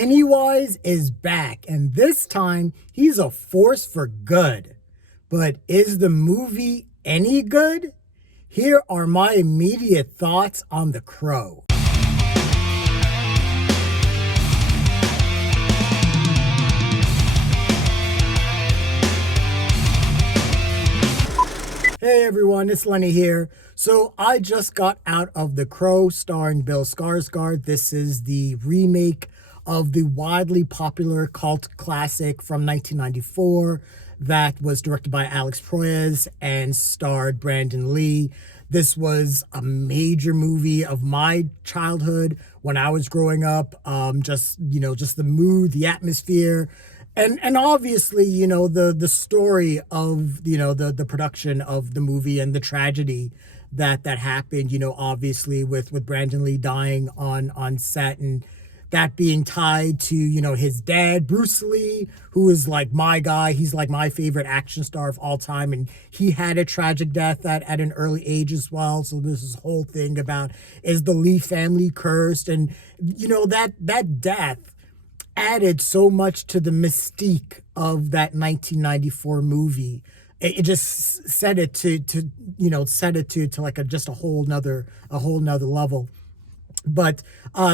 Pennywise is back, and this time he's a force for good. But is the movie any good? Here are my immediate thoughts on The Crow. Hey everyone, it's Lenny here. So I just got out of The Crow starring Bill Skarsgard. This is the remake of the widely popular cult classic from 1994 that was directed by Alex Proyas and starred Brandon Lee. This was a major movie of my childhood when I was growing up. Just the mood, the atmosphere, and obviously, the story of, the production of the movie and the tragedy that happened, obviously with Brandon Lee dying on set, and that being tied to, his dad, Bruce Lee, who is like my guy. He's like my favorite action star of all time. And he had a tragic death at an early age as well. So this is whole thing about, is the Lee family cursed? And, that death added so much to the mystique of that 1994 movie. It just set it to like just a whole nother level. But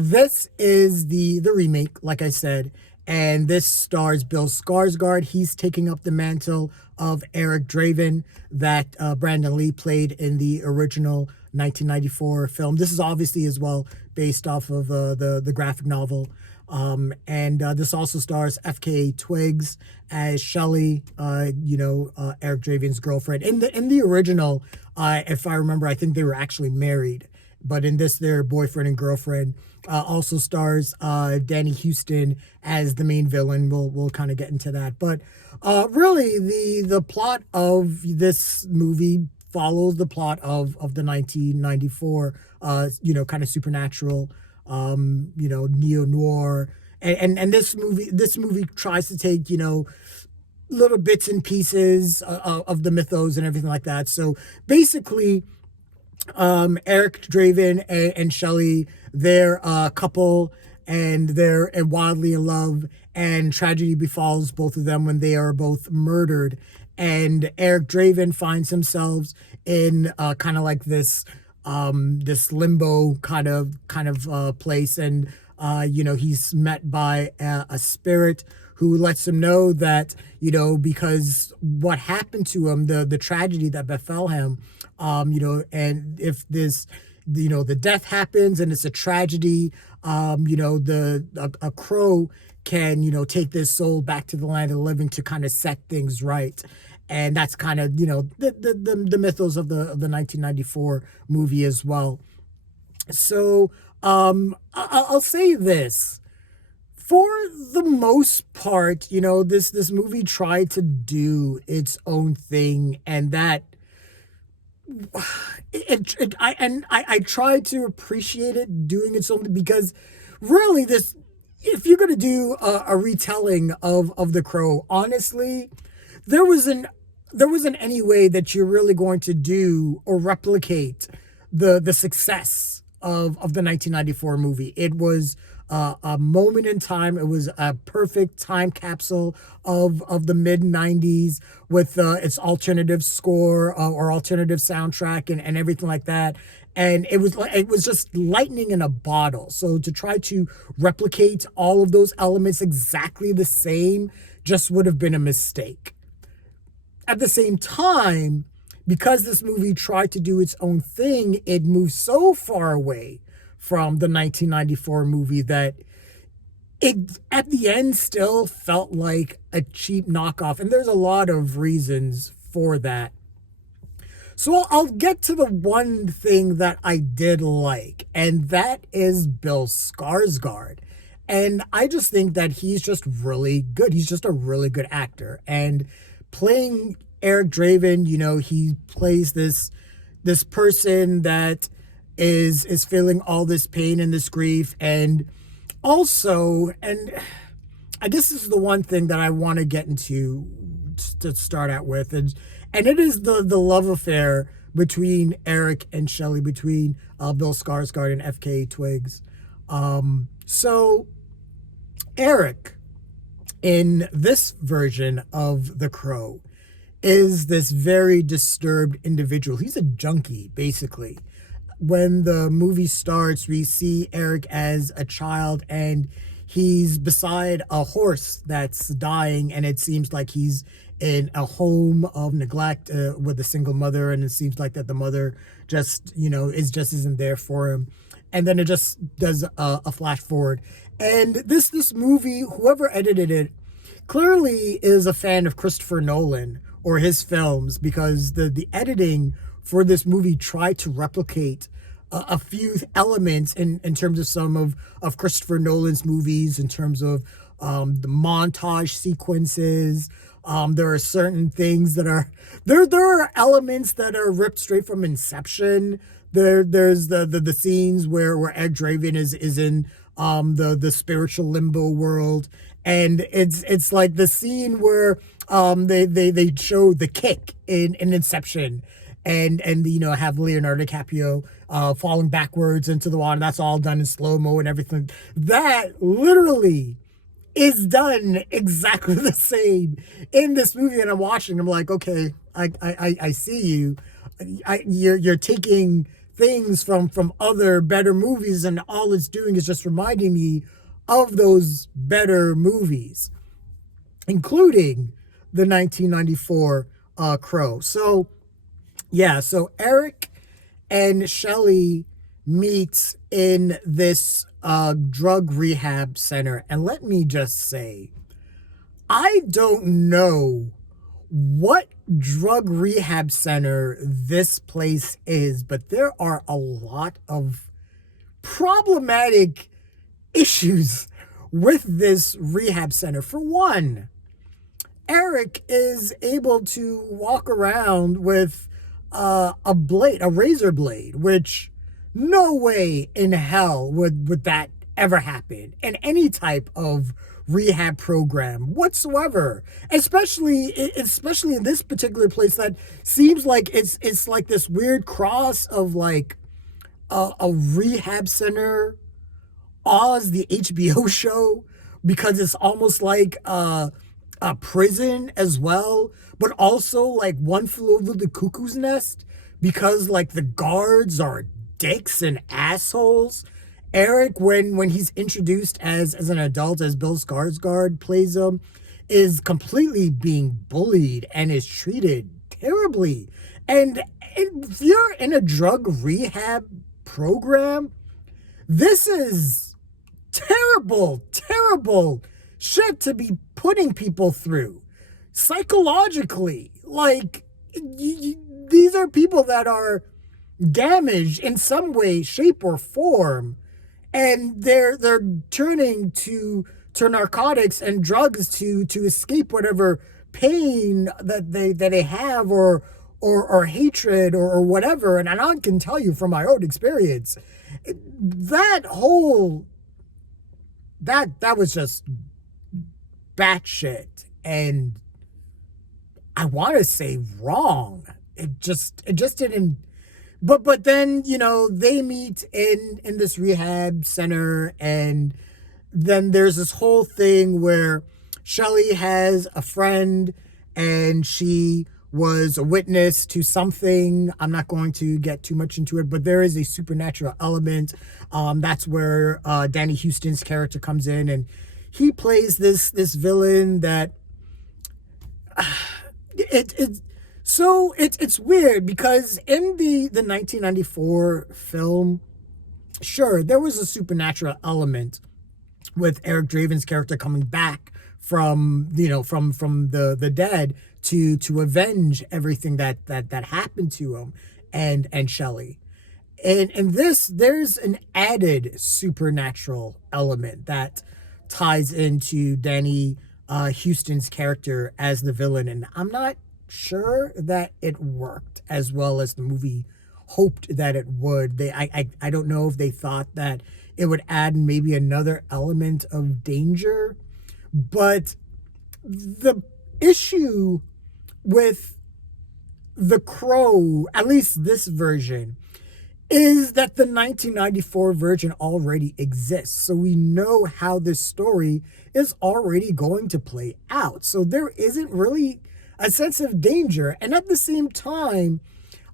this is the remake, like I said, and this stars Bill Skarsgard. He's taking up the mantle of Eric Draven that Brandon Lee played in the original 1994 film. This is obviously as well based off of the graphic novel. And this also stars FKA Twigs as Shelley, Eric Draven's girlfriend. In the original, if I remember, I think they were actually married. But in this, their boyfriend and girlfriend. Also stars Danny Huston as the main villain. We'll kind of get into that. But really, the plot of this movie follows the plot of the 1994, kind of supernatural, neo-noir. And this movie tries to take, little bits and pieces of the mythos and everything like that. So basically, Eric Draven and Shelley, they're a couple, and they're wildly in love, and tragedy befalls both of them when they are both murdered. And Eric Draven finds himself in kind of like this limbo kind of place, and he's met by a spirit who lets him know that, because what happened to him, the tragedy that befell him, and if this, the death happens and it's a tragedy, a crow can, take this soul back to the land of the living to kind of set things right. And that's kind of, the mythos of the 1994 movie as well. So I'll say this. For the most part, this movie tried to do its own thing, and that I tried to appreciate it doing its own, because really this, if you're gonna do a retelling of The Crow, honestly, there wasn't any way that you're really going to do or replicate the success of the 1994 movie. It was a moment in time. It was a perfect time capsule of the mid 90s with its alternative score or alternative soundtrack and everything like that. And it was just lightning in a bottle. So to try to replicate all of those elements exactly the same just would have been a mistake. At the same time, because this movie tried to do its own thing, it moved so far away from the 1994 movie that it, at the end, still felt like a cheap knockoff. And there's a lot of reasons for that. So I'll get to the one thing that I did like, and that is Bill Skarsgard. And I just think that he's just really good. He's just a really good actor. And playing Eric Draven, he plays this person that is feeling all this pain and this grief, and also, and I guess this is the one thing that I want to get into to start out with, and it is the love affair between Eric and Shelley, between Bill Skarsgard and FKA Twigs. So Eric, in this version of The Crow, is this very disturbed individual. He's a junkie, basically. When the movie starts, we see Eric as a child, and he's beside a horse that's dying, and it seems like he's in a home of neglect with a single mother, and it seems like that the mother just, isn't there for him. And then it just does a flash forward. And this movie, whoever edited it, clearly is a fan of Christopher Nolan or his films, because the editing for this movie tried to replicate a few elements in terms of some of Christopher Nolan's movies, in terms of the montage sequences. There are certain things that are there are elements that are ripped straight from Inception. There's the scenes where Eric Draven is in the spiritual limbo world, and it's like the scene where they show the kick in Inception, and have Leonardo DiCaprio falling backwards into the water. That's all done in slow-mo and everything. That literally is done exactly the same in this movie, and I'm watching. I'm like, okay, I see you. You're taking things from other better movies, and all it's doing is just reminding me of those better movies, including the 1994 Crow. So Eric and Shelley meet in this drug rehab center, and let me just say, I don't know what drug rehab center this place is, but there are a lot of problematic issues with this rehab center. For one, Eric is able to walk around with a razor blade, which no way in hell would that ever happen in any type of rehab program whatsoever, especially in this particular place that seems like it's like this weird cross of like a rehab center, Oz the HBO show, because it's almost like a prison as well, but also like One Flew Over the Cuckoo's Nest, because like the guards are dicks and assholes. Eric, when he's introduced as an adult, as Bill Skarsgard plays him, is completely being bullied and is treated terribly. And if you're in a drug rehab program, this is terrible shit to be putting people through psychologically. Like, these are people that are damaged in some way, shape, or form, and they're turning to narcotics and drugs to escape whatever pain that they have, or hatred, or whatever. And I can tell you from my own experience, that was just batshit, and I want to say wrong. It just didn't. But then, they meet in this rehab center, and then there's this whole thing where Shelley has a friend, and she was a witness to something. I'm not going to get too much into it, but there is a supernatural element. That's where Danny Huston's character comes in, and he plays this villain that it's weird, because in the 1994 film, sure, there was a supernatural element with Eric Draven's character coming back from the dead to avenge everything that happened to him and Shelley. And in this, there's an added supernatural element that ties into Danny Huston's character as the villain, and I'm not sure that it worked as well as the movie hoped that it would. I don't know if they thought that it would add maybe another element of danger, but the issue with The Crow, at least this version, is that the 1994 version already exists. So we know how this story is already going to play out. So there isn't really a sense of danger. And at the same time,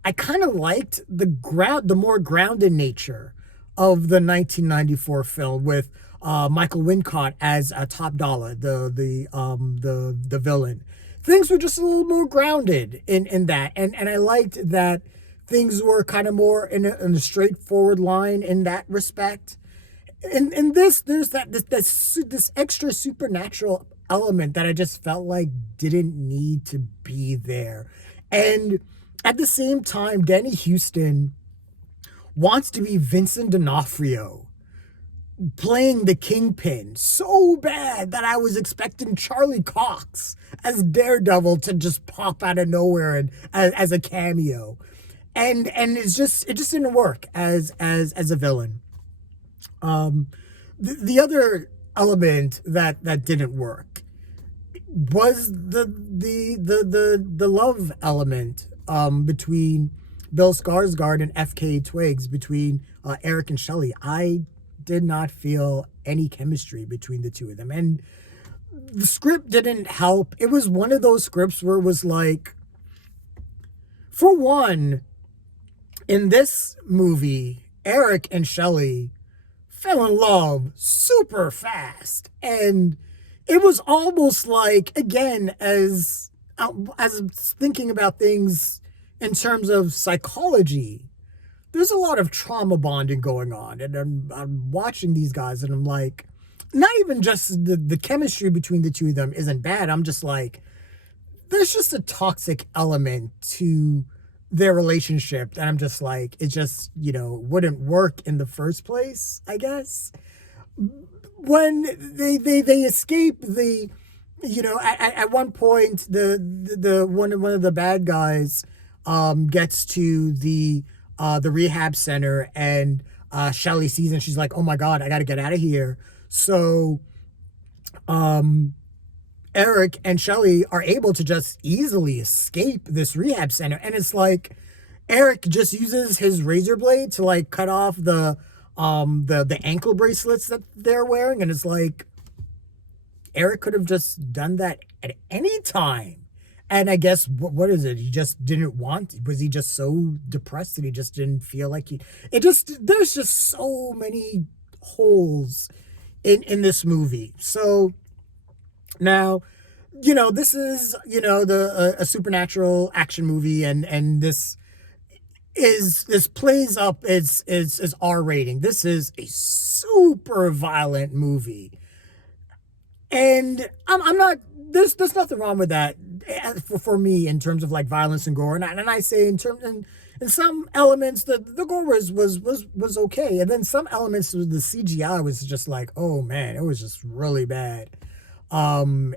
I kind of liked the more grounded nature of the 1994 film with Michael Wincott as Top Dollar, the villain. Things were just a little more grounded in that, and I liked that things were kind of more in a straightforward line in that respect. In this, there's this extra supernatural element that I just felt like didn't need to be there, and at the same time, Danny Huston wants to be Vincent D'Onofrio playing the Kingpin so bad that I was expecting Charlie Cox as Daredevil to just pop out of nowhere and as a cameo, and it just didn't work as a villain. The other element that didn't work was the love element between Bill Skarsgard and FKA Twigs, between Eric and Shelley. I did not feel any chemistry between the two of them, and the script didn't help. It was one of those scripts where it was like, for one, in this movie, Eric and Shelley fell in love super fast, and it was almost like, again, as thinking about things in terms of psychology, there's a lot of trauma bonding going on, and I'm watching these guys, and I'm like, not even just the chemistry between the two of them isn't bad. I'm just like, there's just a toxic element to their relationship that I'm just like, it just, wouldn't work in the first place, I guess. When they escape at one point, the one of the bad guys gets to the rehab center, and Shelley sees, and she's like, oh my God, I got to get out of here. So Eric and Shelley are able to just easily escape this rehab center. And it's like, Eric just uses his razor blade to like cut off the ankle bracelets that they're wearing. And it's like, Eric could have just done that at any time. And I guess, what is it? He just didn't want, was he just so depressed that he just didn't feel like there's just so many holes in this movie. So now, this is, a supernatural action movie, and this plays up its R rating. This is a super violent movie. And I'm not, there's nothing wrong with that for me in terms of like violence and gore. And I say in some elements the gore was okay. And then some elements of the CGI was just like, oh man, it was just really bad. And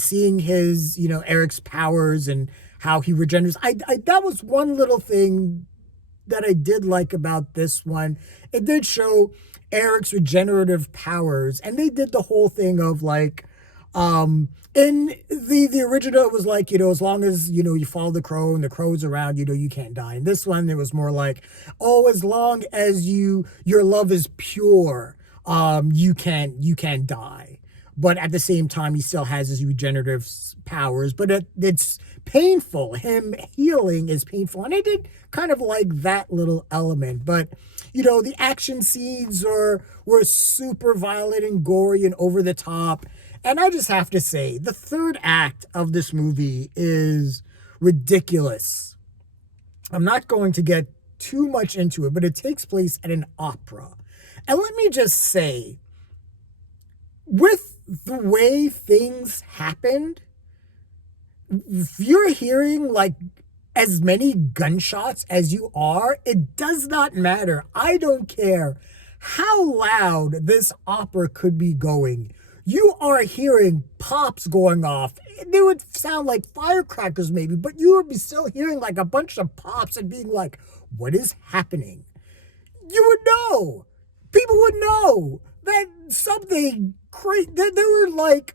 seeing his, Eric's powers and how he regenerates. I that was one little thing that I did like about this one. It did show Eric's regenerative powers, and they did the whole thing of like, in the original, it was like, as long as, you follow the crow and the crow's around, you can't die. In this one, it was more like, oh, as long as your love is pure, you can't die. But at the same time, he still has his regenerative powers, but it's painful. Him healing is painful. And I did kind of like that little element. But, the action scenes were super violent and gory and over the top. And I just have to say, the third act of this movie is ridiculous. I'm not going to get too much into it, but it takes place at an opera. And let me just say, with the way things happened, if you're hearing like as many gunshots as you are, it does not matter. I don't care how loud this opera could be going. You are hearing pops going off. They would sound like firecrackers maybe, but you would be still hearing like a bunch of pops and being like, what is happening? You would know. People would know that something crazy. They were like,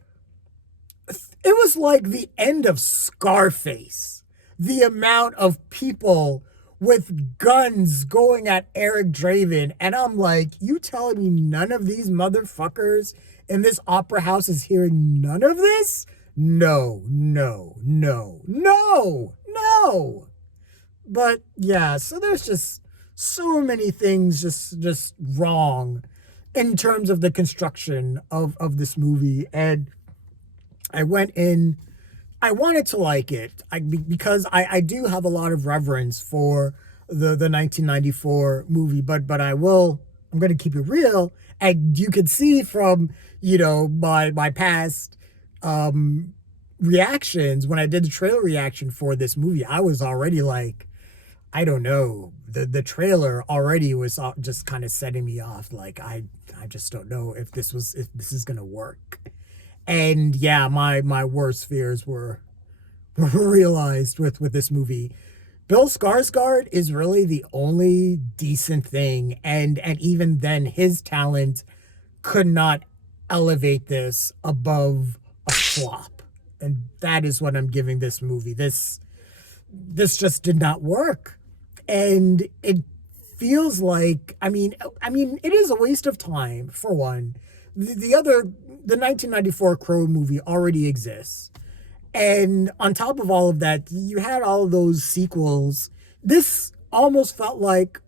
it was like the end of Scarface. The amount of people with guns going at Eric Draven. And I'm like, you telling me none of these motherfuckers in this opera house is hearing none of this? No, no, no, no, no. But yeah, so there's just so many things just wrong in terms of the construction of this movie. And I went in, I wanted to like it because I do have a lot of reverence for the 1994 movie, but I'm going to keep it real. And you could see from, my past reactions, when I did the trailer reaction for this movie, I was already like, I don't know. The trailer already was just kind of setting me off. Like, I just don't know if this is going to work. And yeah, my worst fears were realized with this movie. Bill Skarsgard is really the only decent thing, and even then his talent could not elevate this above a flop. And that is what I'm giving this movie. This just did not work. And it feels like, I mean, it is a waste of time, for one. The 1994 Crow movie already exists. And on top of all of that, you had all of those sequels. This almost felt like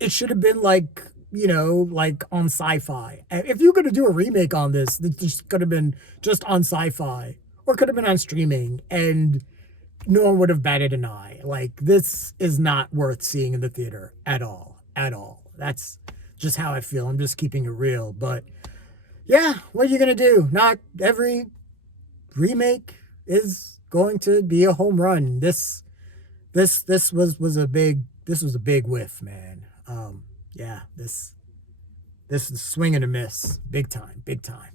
it should have been like, like on Sci-Fi. If you're going to do a remake on this just could have been just on Sci-Fi, or could have been on streaming, and no one would have batted an eye. Like, this is not worth seeing in the theater at all. At all. That's just how I feel. I'm just keeping it real. But yeah, what are you going to do? Not every remake is going to be a home run. This was a big whiff, man. Yeah, this is swing and a miss, big time.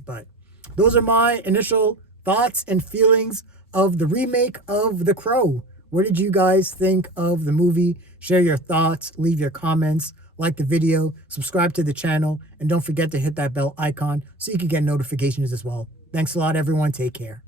But those are my initial thoughts and feelings of the remake of The Crow. What did you guys think of the movie? Share your thoughts, leave your comments, like the video, subscribe to the channel, and don't forget to hit that bell icon so you can get notifications as well. Thanks a lot, everyone. Take care.